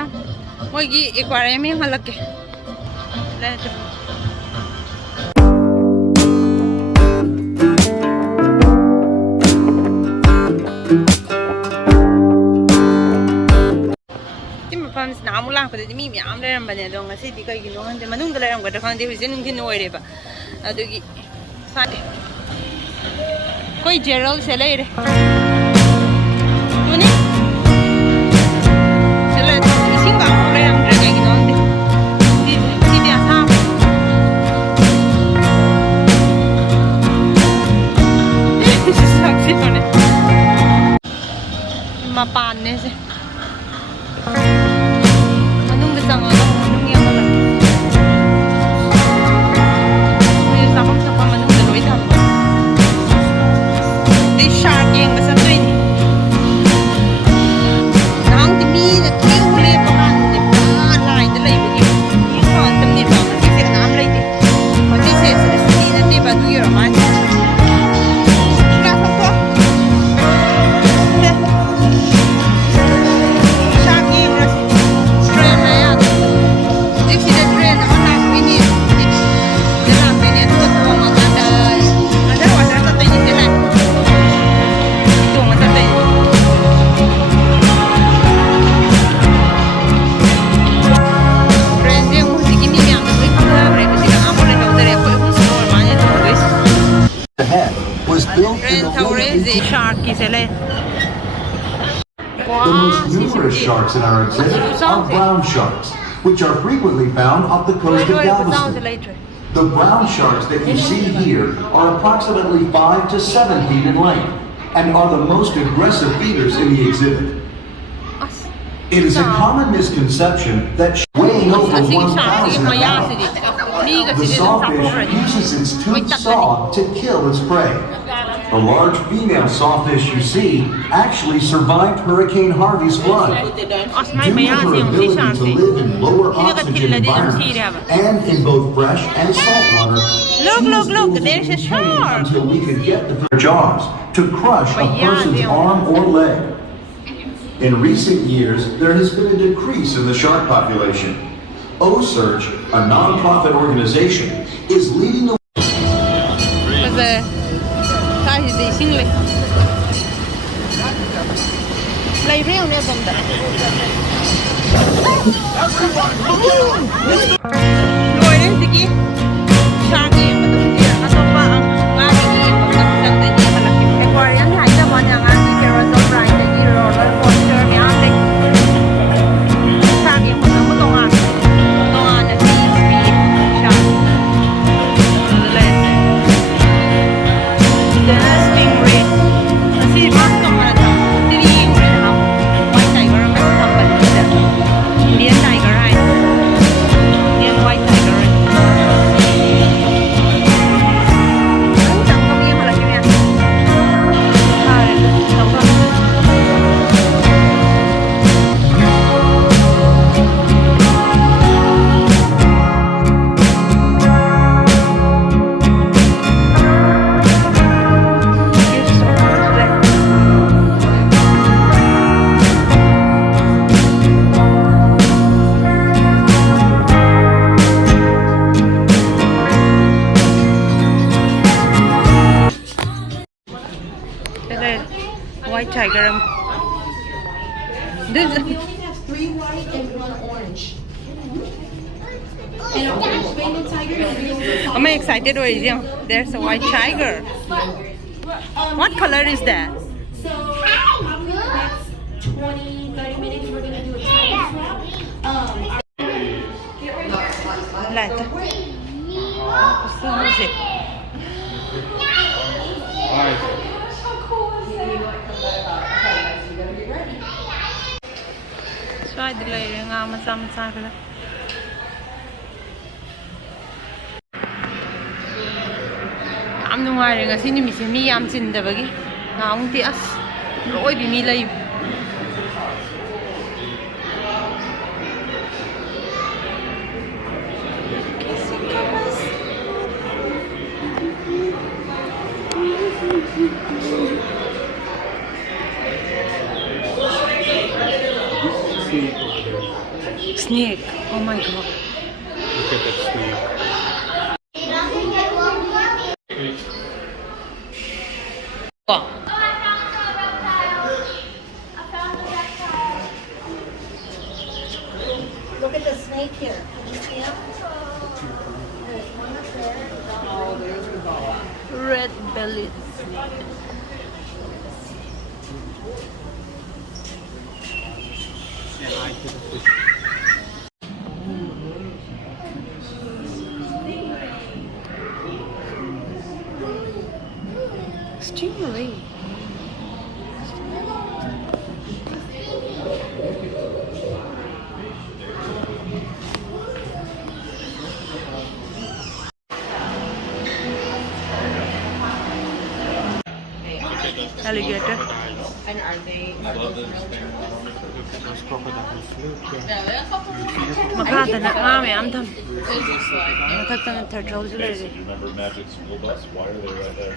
ꯃꯌꯥꯝ ꯃꯣꯏꯒꯤ ꯑꯦꯀ꯭ꯋꯥꯔꯤꯌꯝ ꯌꯦꯡꯍꯜꯂꯛꯀꯦ ꯃꯐꯝꯁꯤꯅ ꯑꯃꯨꯛ ꯂꯥꯛꯄꯗꯗꯤ ꯃꯤ ꯃꯌꯥꯝ ꯂꯩꯔꯝꯕꯅꯦ ꯑꯗꯣ ꯉꯁꯤꯗꯤ ꯀꯩꯒꯤꯅꯣ ꯈꯪꯗꯦ ꯃꯅꯨꯡꯗ ꯂꯩꯔꯝꯒꯗ꯭ꯔꯥ ꯈꯪꯗꯦ ꯍꯧꯖꯤꯛ ꯅꯨꯡꯊꯤꯟ ꯑꯣꯏꯔꯦꯕ ꯑꯗꯨꯒꯤ ꯁꯥꯗꯦ ꯑꯩꯈꯣꯏ ꯖꯦꯔꯜꯁꯦ ꯂꯩꯔꯦ ꯇꯨꯅꯤ ꯏꯁꯤꯡꯒ ꯑꯃꯨꯛ ꯂꯩꯔꯝꯗ꯭ꯔꯦ ꯀꯩꯒꯤꯅꯣ ꯈꯪꯗꯦ ꯁꯤꯗꯤ ꯑꯁꯥꯕ ꯁꯛꯁꯤꯕꯅꯦ ꯃꯄꯥꯟꯅꯦ ꯁꯦ manungga changanga manung yamala ni samam sapa manungga loi tham di shark yenga sattoini nang ti mi da kiu le pa kan de pa lai da lai bugi ni khan tam ni ba ti se nam lai ti ma ti se se ni na ti ba du yoro ma The most numerous sharks in our exhibit are brown sharks, which are frequently found off the coast of Galveston. The brown sharks that you see here are approximately 5 to 7 feet in length and are the most aggressive feeders in the exhibit. It is a common misconception that weighing over 1,000 pounds, the sawfish uses its toothed saw to kill its prey. The large female sawfish you see actually survived Hurricane Harvey's flood. Due to her ability to live in lower oxygen environments and in both fresh and salt water, look, there's a shark. Until we could get the jaws to crush a person's arm or leg. In recent years, there has been a decrease in the shark population. O-Search, a non-profit organization, is leading the white tiger. This we have 3 white and 1 orange. And a orange tiger. I'm excited already. There's a white tiger. What color is that? So probably the next 20-30 minutes we're gonna do a tiger swap. Side layer nga macha kala. Am nuwari nga sini mi mi yam chindabagi. Naung ti as loi bi mi lai. Snake. Oh my god. Look at that snake. Oh. Look at the snake here. Can you see him? There's one up there. Oh, there's the boa. Red-bellied snake. Stingray. Alligator. And are they? Those crocodiles. Look. Makata na kami am tham. It's just like Matatang turtles Okay, so do you remember Magic School Bus? Why are they right there?